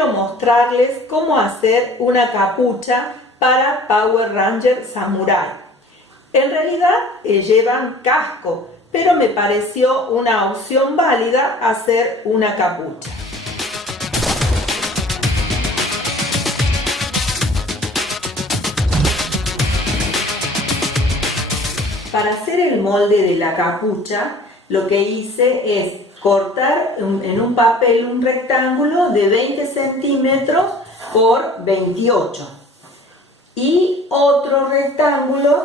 quiero mostrarles cómo hacer una capucha para Power Ranger Samurai. En realidad llevan casco, pero me pareció una opción válida hacer una capucha. Para hacer el molde de la capucha, lo que hice es cortar en un papel un rectángulo de 20 centímetros por 28 y otro rectángulo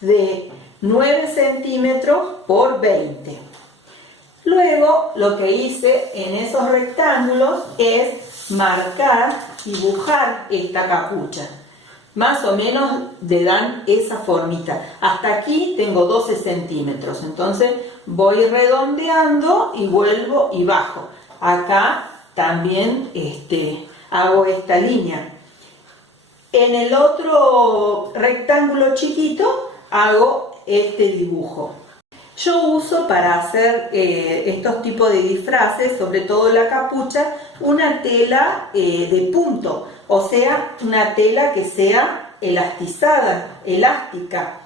de 9 centímetros por 20. Luego lo que hice en esos rectángulos es marcar, dibujar esta capucha. Más o menos le dan esa formita. Hasta aquí tengo 12 centímetros, entonces voy redondeando y vuelvo y bajo. Acá también hago esta línea. En el otro rectángulo chiquito hago este dibujo. Yo uso para hacer estos tipos de disfraces, sobre todo la capucha, una tela de punto, o sea, una tela que sea elastizada, elástica.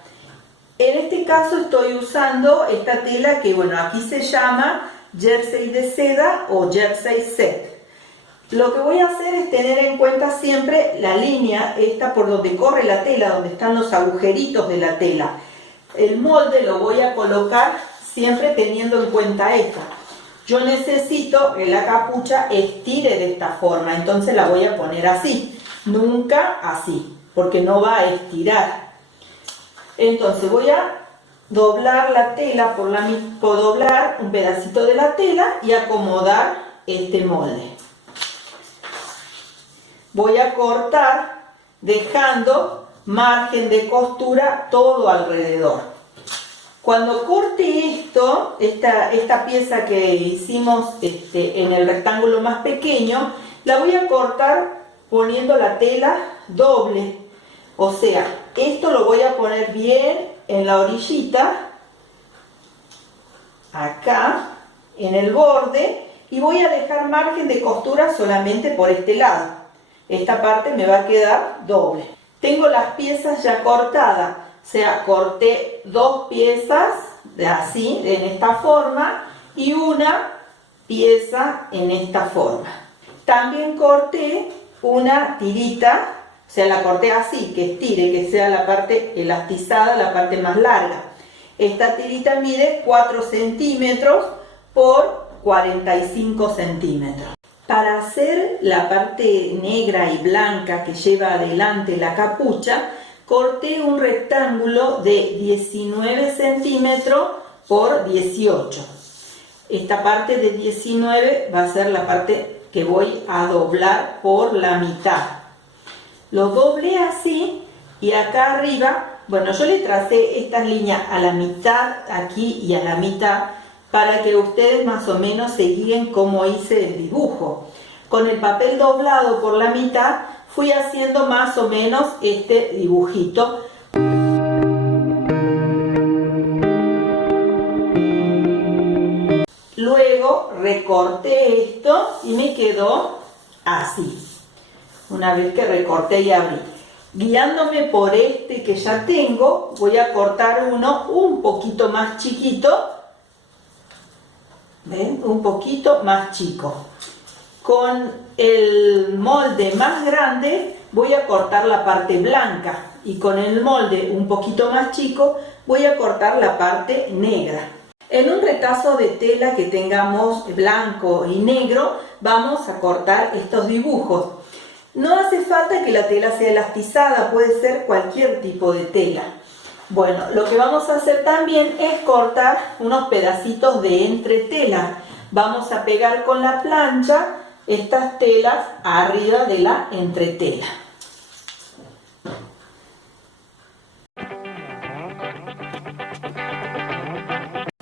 En este caso estoy usando esta tela que, bueno, aquí se llama jersey de seda o jersey set. Lo que voy a hacer es tener en cuenta siempre la línea esta por donde corre la tela, donde están los agujeritos de la tela. El molde lo voy a colocar siempre teniendo en cuenta esto. Yo necesito que la capucha estire de esta forma, entonces la voy a poner así, nunca así, porque no va a estirar. Entonces voy a doblar la tela por doblar un pedacito de la tela y acomodar este molde. Voy a cortar dejando margen de costura todo alrededor. Cuando corte esto, esta pieza que hicimos en el rectángulo más pequeño, la voy a cortar poniendo la tela doble. O sea, esto lo voy a poner bien en la orillita, acá, en el borde, y voy a dejar margen de costura solamente por este lado. Esta parte me va a quedar doble. Tengo las piezas ya cortadas, o sea, corté dos piezas así, en esta forma, y una pieza en esta forma. También corté una tirita, o sea, la corté así, que estire, que sea la parte elastizada, la parte más larga. Esta tirita mide 4 centímetros por 45 centímetros. Para hacer la parte negra y blanca que lleva adelante la capucha, corté un rectángulo de 19 centímetros por 18. Esta parte de 19 va a ser la parte que voy a doblar por la mitad. Lo doblé así y acá arriba, bueno, yo le tracé estas líneas a la mitad aquí y a la mitad para que ustedes más o menos se guíen cómo hice el dibujo. Con el papel doblado por la mitad fui haciendo más o menos este dibujito. Luego recorté esto y me quedó así. Una vez que recorté y abrí. Guiándome por este que ya tengo, voy a cortar uno un poquito más chiquito. ¿Ven? Un poquito más chico. Con el molde más grande voy a cortar la parte blanca y con el molde un poquito más chico voy a cortar la parte negra. En un retazo de tela que tengamos blanco y negro vamos a cortar estos dibujos. No hace falta que la tela sea elastizada, puede ser cualquier tipo de tela. Bueno, lo que vamos a hacer también es cortar unos pedacitos de entretela. Vamos a pegar con la plancha estas telas arriba de la entretela.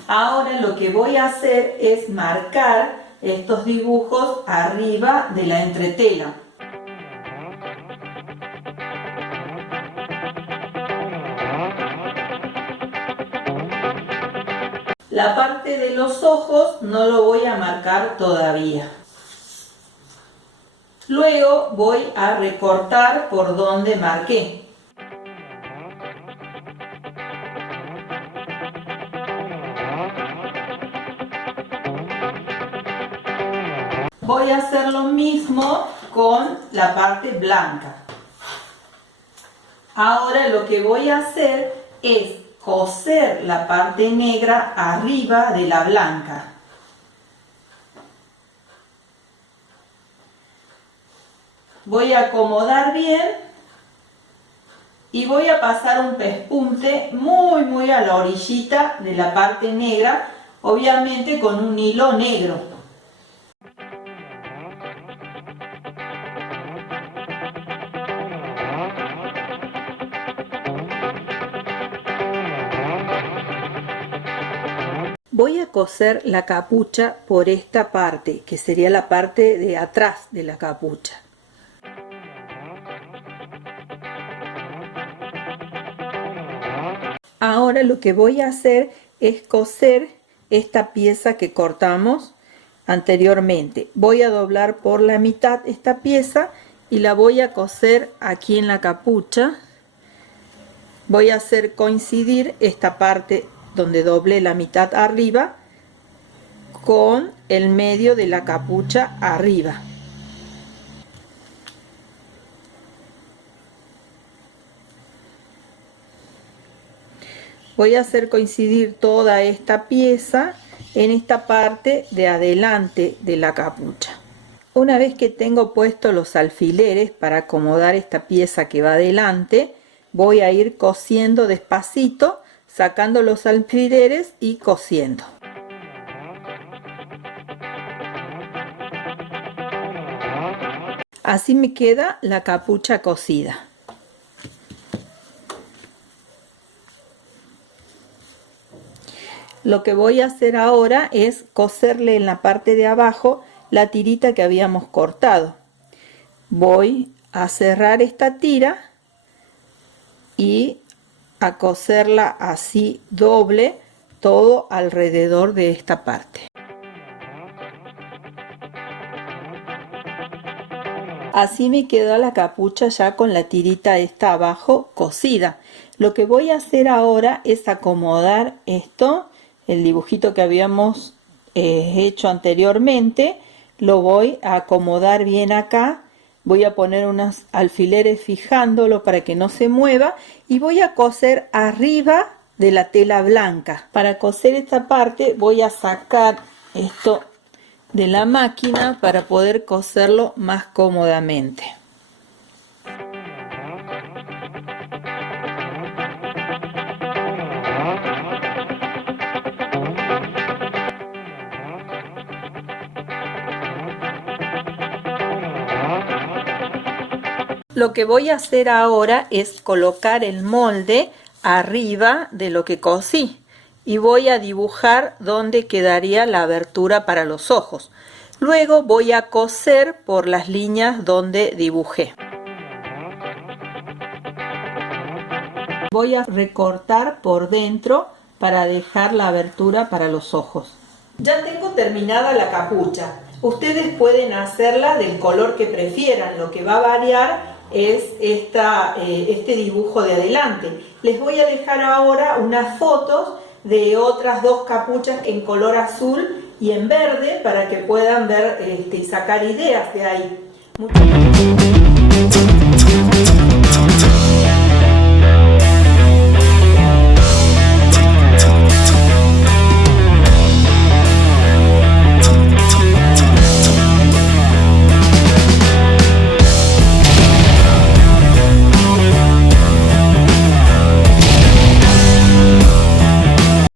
Ahora lo que voy a hacer es marcar estos dibujos arriba de la entretela. La parte de los ojos no lo voy a marcar todavía. Luego voy a recortar por donde marqué. Voy a hacer lo mismo con la parte blanca. Ahora lo que voy a hacer es coser la parte negra arriba de la blanca. Voy a acomodar bien y voy a pasar un pespunte muy a la orillita de la parte negra, obviamente con un hilo negro. Voy a coser la capucha por esta parte, que sería la parte de atrás de la capucha. Ahora lo que voy a hacer es coser esta pieza que cortamos anteriormente. Voy a doblar por la mitad esta pieza y la voy a coser aquí en la capucha. Voy a hacer coincidir esta parte donde doblé la mitad arriba con el medio de la capucha arriba. Voy a hacer coincidir toda esta pieza en esta parte de adelante de la capucha. Una vez que tengo puestos los alfileres para acomodar esta pieza que va adelante, voy a ir cosiendo despacito, sacando los alfileres y cosiendo. Así me queda la capucha cosida. Lo que voy a hacer ahora es coserle en la parte de abajo la tirita que habíamos cortado. Voy a cerrar esta tira y a coserla así doble todo alrededor de esta parte. Así me quedó la capucha ya con la tirita esta abajo cosida. Lo que voy a hacer ahora es acomodar esto, el dibujito que habíamos hecho anteriormente, lo voy a acomodar bien acá. Voy a poner unos alfileres fijándolo para que no se mueva y voy a coser arriba de la tela blanca. Para coser esta parte voy a sacar esto de la máquina para poder coserlo más cómodamente. Lo que voy a hacer ahora es colocar el molde arriba de lo que cosí y voy a dibujar donde quedaría la abertura para los ojos. Luego voy a coser por las líneas donde dibujé. Voy a recortar por dentro para dejar la abertura para los ojos. Ya tengo terminada la capucha. Ustedes pueden hacerla del color que prefieran. Lo que va a variar es este dibujo de adelante. Les voy a dejar ahora unas fotos de otras dos capuchas en color azul y en verde para que puedan ver y sacar ideas de ahí. Muchas gracias.